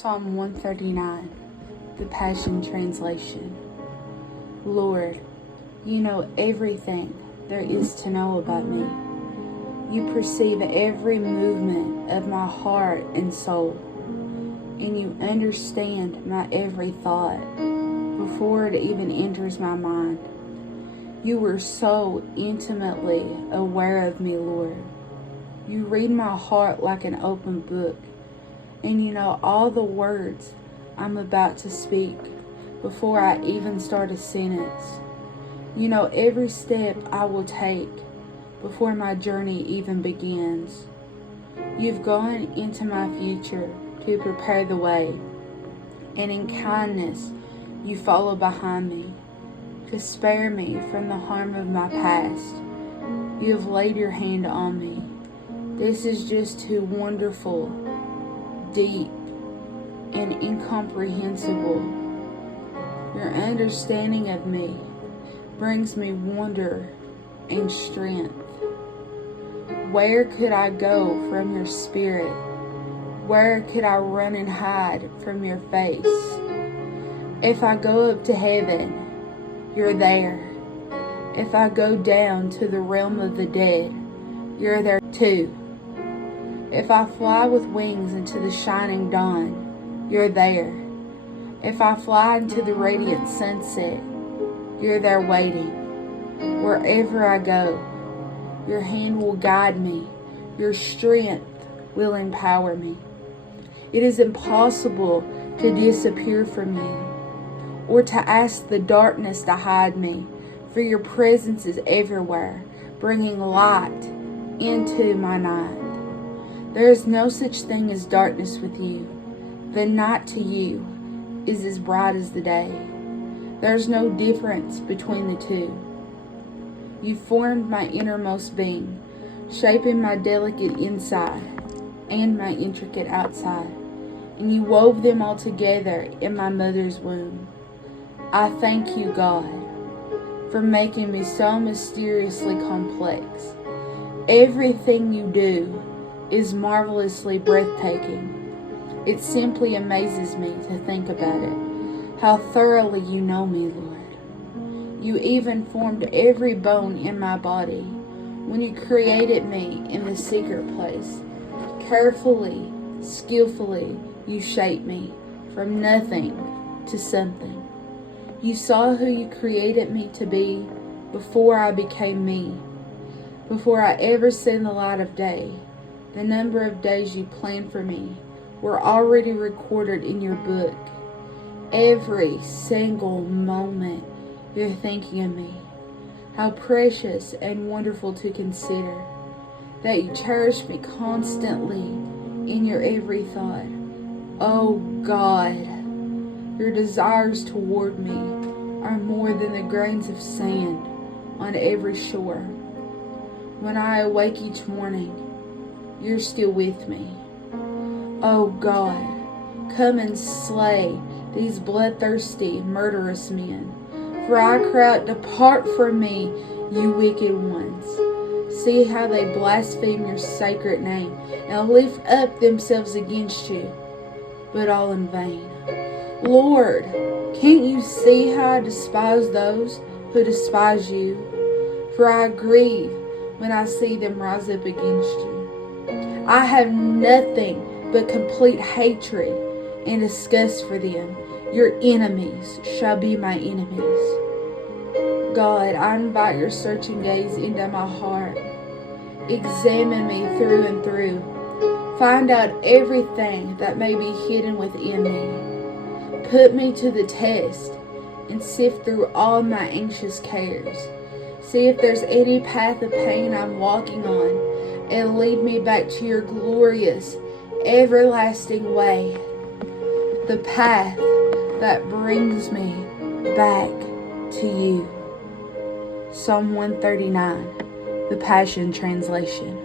Psalm 139, the Passion Translation. Lord, you know everything there is to know about me. You perceive every movement of my heart and soul, and you understand my every thought before it even enters my mind. You were so intimately aware of me, Lord. You read my heart like an open book, and you know all the words I'm about to speak before I even start a sentence. You know every step I will take before my journey even begins. You've gone into my future to prepare the way, and in kindness you follow behind me to spare me from the harm of my past. You have laid your hand on me. This is just too wonderful, deep, and incomprehensible. Your understanding of me brings me wonder and strength. Where could I go from your spirit? Where could I run and hide from your face? If I go up to heaven, you're there. If I go down to the realm of the dead, you're there too. If I fly with wings into the shining dawn, you're there. If I fly into the radiant sunset, you're there waiting. Wherever I go, your hand will guide me. Your strength will empower me. It is impossible to disappear from you, or to ask the darkness to hide me, for your presence is everywhere, bringing light into my night. There is no such thing as darkness with you. The night to you is as bright as the day. There's no difference between the two. You formed my innermost being, shaping my delicate inside and my intricate outside, and you wove them all together in my mother's womb. I thank you, God, for making me so mysteriously complex. Everything you do is marvelously breathtaking. It simply amazes me to think about it, how thoroughly you know me, Lord. You even formed every bone in my body when you created me in the secret place. Carefully, skillfully, you shaped me from nothing to something. You saw who you created me to be before I became me, before I ever seen the light of day. The number of days you planned for me were already recorded in your book. Every single moment you're thinking of me. How precious and wonderful to consider that you cherish me constantly in your every thought. Oh God, your desires toward me are more than the grains of sand on every shore. When I awake each morning, you're still with me. Oh God, come and slay these bloodthirsty, murderous men. For I cry out, depart from me, you wicked ones. See how they blaspheme your sacred name and lift up themselves against you, but all in vain. Lord, can't you see how I despise those who despise you? For I grieve when I see them rise up against you. I have nothing but complete hatred and disgust for them. Your enemies shall be my enemies. God, I invite your searching gaze into my heart. Examine me through and through. Find out everything that may be hidden within me. Put me to the test and sift through all my anxious cares. See if there's any path of pain I'm walking on, and lead me back to your glorious, everlasting way. The path that brings me back to you. Psalm 139, the Passion Translation.